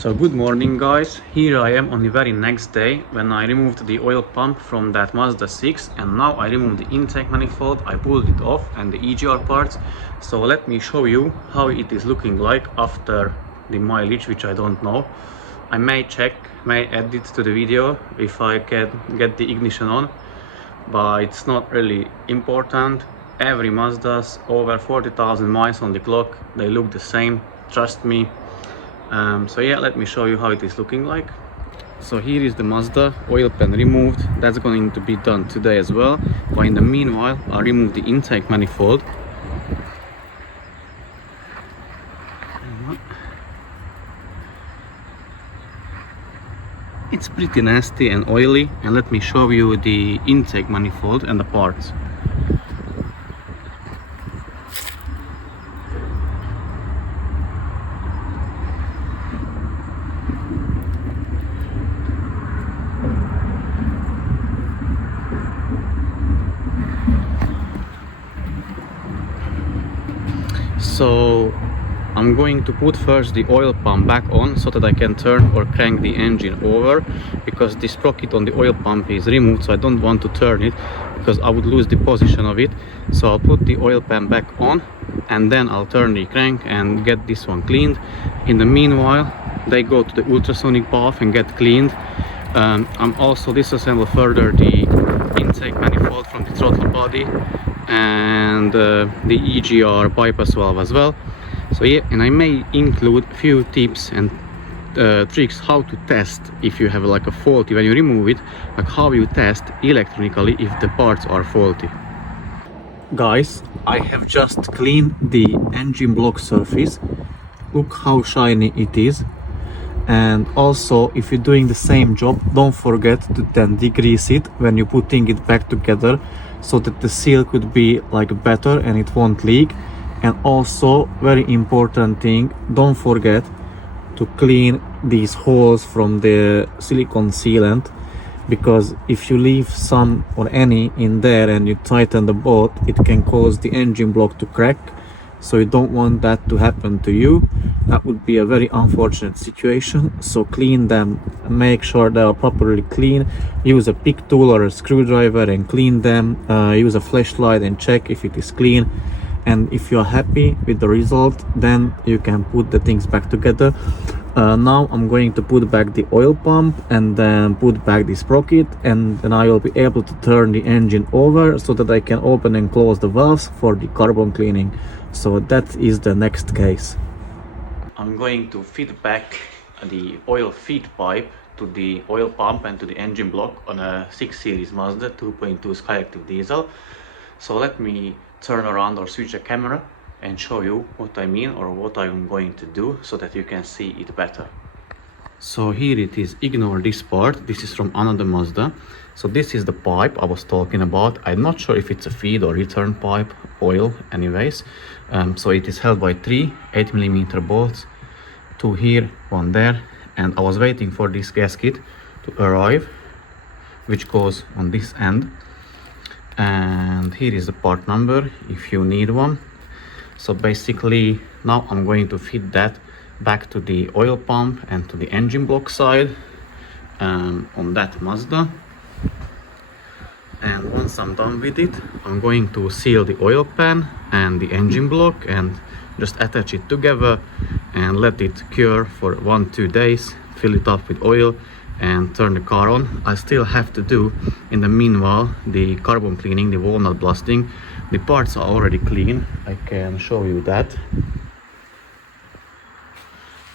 So good morning guys, here I am on the very next day when I removed the oil pump from that Mazda 6 and now I removed the intake manifold, I pulled it off and the EGR parts. So let me show you how it is looking like after the mileage, which I don't know. I may add it to the video if I can get the ignition on, but it's not really important. Every Mazda's over 40,000 miles on the clock, they look the same, trust me. So yeah, let me show you how it is looking like. So here is the Mazda oil pan removed. That's going to be done today as well, but in the meanwhile I removed the intake manifold. It's pretty nasty and oily, and let me show you the intake manifold and the parts. So I'm going to put first the oil pump back on so that I can turn or crank the engine over, because this sprocket on the oil pump is removed, so I don't want to turn it because I would lose the position of it. So I'll put the oil pan back on and then I'll turn the crank and get this one cleaned. In the meanwhile they go to the ultrasonic bath and get cleaned. I'm also disassemble further the intake manifold from the throttle body and the EGR bypass valve as well. So yeah, and I may include a few tips and tricks how to test if you have like a faulty when you remove it, like how you test electronically if the parts are faulty. Guys, I have just cleaned the engine block surface. Look how shiny it is. And also, if you're doing the same job, don't forget to then degrease it when you're putting it back together, so that the seal could be like better and it won't leak. And also, very important thing, don't forget to clean these holes from the silicone sealant, because if you leave some or any in there and you tighten the bolt, it can cause the engine block to crack. So you don't want that to happen to you. That would be a very unfortunate situation. So clean them, make sure they are properly clean. Use a pick tool or a screwdriver and clean them. Use a flashlight and check if it is clean. And if you're happy with the result, then you can put the things back together. Now I'm going to put back the oil pump and then put back the sprocket, and then I will be able to turn the engine over so that I can open and close the valves for the carbon cleaning. So that is the next case. I'm going to fit back the oil feed pipe to the oil pump and to the engine block on a 6 Series Mazda 2.2 Skyactiv diesel. So let me turn around or switch the camera and show you what I mean or what I'm going to do so that you can see it better. So here it is. Ignore this part, this is from another Mazda. So this is the pipe I was talking about. I'm not sure if it's a feed or return pipe oil anyways. So it is held by 3 8mm bolts, 2 here, 1 there, and I was waiting for this gasket to arrive, which goes on this end. And here is the part number if you need one. So basically now I'm going to fit that back to the oil pump and to the engine block side on that Mazda. And once I'm done with it, I'm going to seal the oil pan and the engine block and just attach it together and let it cure for 1-2 days, fill it up with oil and turn the car on. I still have to do in the meanwhile the carbon cleaning, the walnut blasting. The parts are already clean, I can show you that.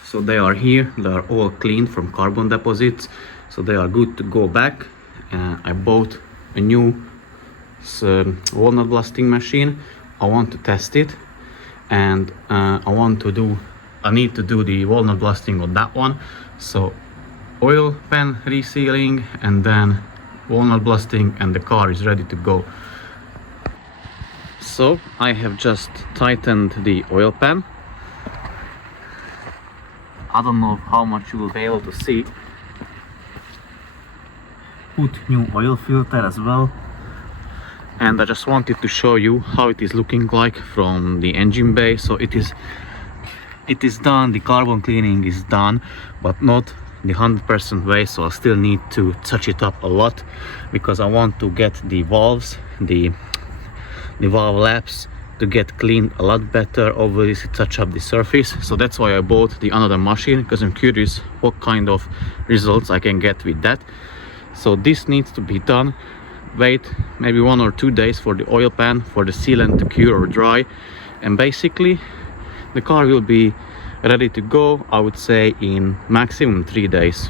So they are here, they are all cleaned from carbon deposits, so they are good to go back. I bought a new walnut blasting machine. I want to test it, and I need to do the walnut blasting on that one. So oil pan resealing and then walnut blasting, and the car is ready to go. So I have just tightened the oil pan. I don't know how much you will be able to see. Put new oil filter as well. And I just wanted to show you how it is looking like from the engine bay. So it is it is done, the carbon cleaning is done, but not the 100% way, so I still need to touch it up a lot because I want to get the valves, the valve laps to get cleaned a lot better, obviously touch up the surface. So that's why I bought the another machine, because I'm curious what kind of results I can get with that. So this needs to be done. Wait maybe 1 or 2 days for the oil pan, for the sealant to cure or dry, and basically the car will be ready to go, I would say, in maximum 3 days.